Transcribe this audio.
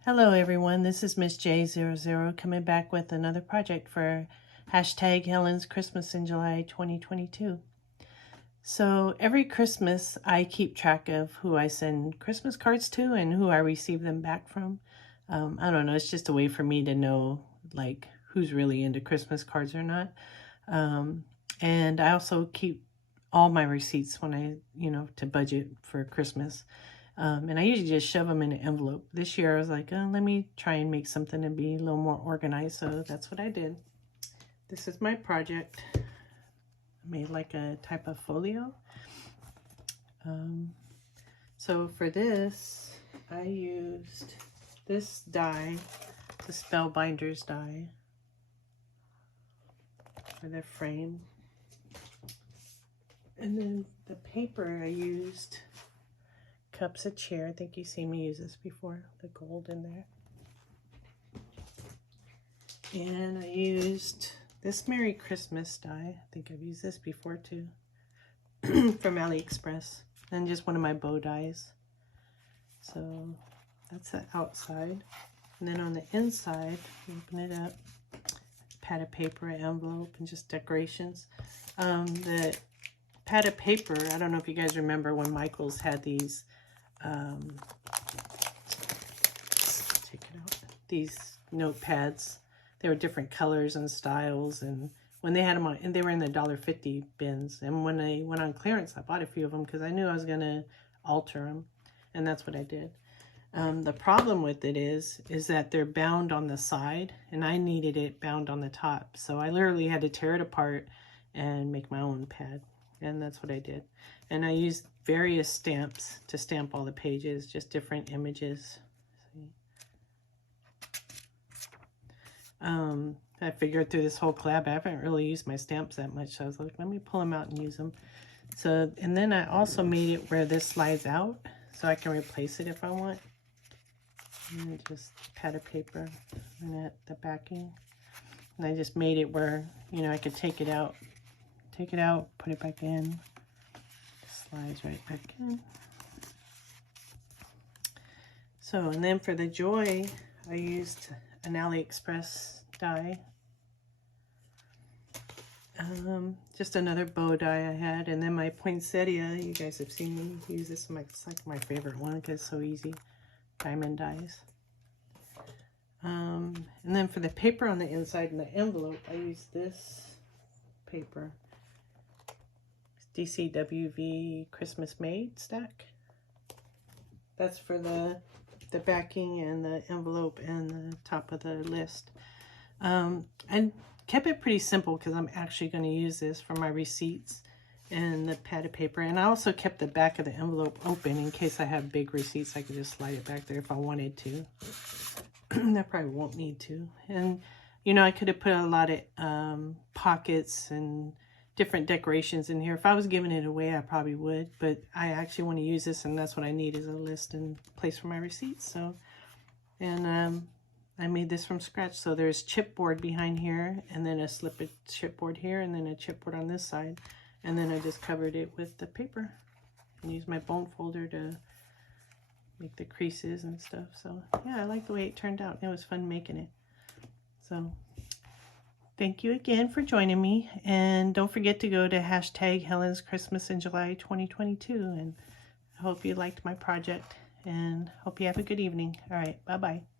Hello everyone, this is Miss J00 coming back with another project for hashtag Helen's Christmas in July 2022. So every Christmas I keep track of who I send Christmas cards to and who I receive them back from. I don't know, it's just a way for me to know like who's really into Christmas cards or not. And I also keep all my receipts when I, to budget for Christmas. And I usually just shove them in an envelope. This year I was like, oh, let me try and make something and be a little more organized. So that's what I did. This is my project. I made like a type of folio. So for this, I used this die, the Spellbinders die for the frame. And then the paper I used Cups of Cheer. I think you've seen me use this before, the gold in there. And I used this Merry Christmas die. I think I've used this before too, from AliExpress. And just one of my bow dies. So that's the outside. And then on the inside, open it up, pad of paper, envelope, and just decorations. The pad of paper, I don't know if you guys remember when Michaels had these take it out. These notepads. They were different colors and styles, and when they had them on, and they were in the $1.50 bins. And when they went on clearance, I bought a few of them because I knew I was gonna alter them, and that's what I did. The problem with it is that they're bound on the side, and I needed it bound on the top. So I literally had to tear it apart and make my own pad, and that's what I did. And I used various stamps to stamp all the pages, just different images. I figured through this whole collab, I haven't really used my stamps that much, so I was like, let me pull them out and use them. So, and then I also made it where this slides out, so I can replace it if I want. And just pad of paper and the backing. And I just made it where, I could take it out, put it back in. Slides right back in. So, and then for the joy, I used an AliExpress die. Just another bow die I had. And then my poinsettia, you guys have seen me use this. It's like my favorite one because it's so easy. Diamond dies. And then for the paper on the inside and the envelope, I used this paper. DCWV Christmas Made stack. That's for the backing and the envelope and the top of the list. I kept it pretty simple because I'm actually going to use this for my receipts and the pad of paper. And I also kept the back of the envelope open in case I have big receipts. I could just slide it back there if I wanted to. I probably won't need to. And, I could have put a lot of pockets and different decorations in here. If I was giving it away, I probably would, but I actually want to use this, and that's what I need is a list and place for my receipts. So, and I made this from scratch. So there's chipboard behind here, and then a slip of chipboard here, and then a chipboard on this side, and then I just covered it with the paper and used my bone folder to make the creases and stuff. So yeah, I like the way it turned out. It was fun making it. So thank you again for joining me, and don't forget to go to hashtag Helen's Christmas in July 2022, and I hope you liked my project, and hope you have a good evening. All right, bye-bye.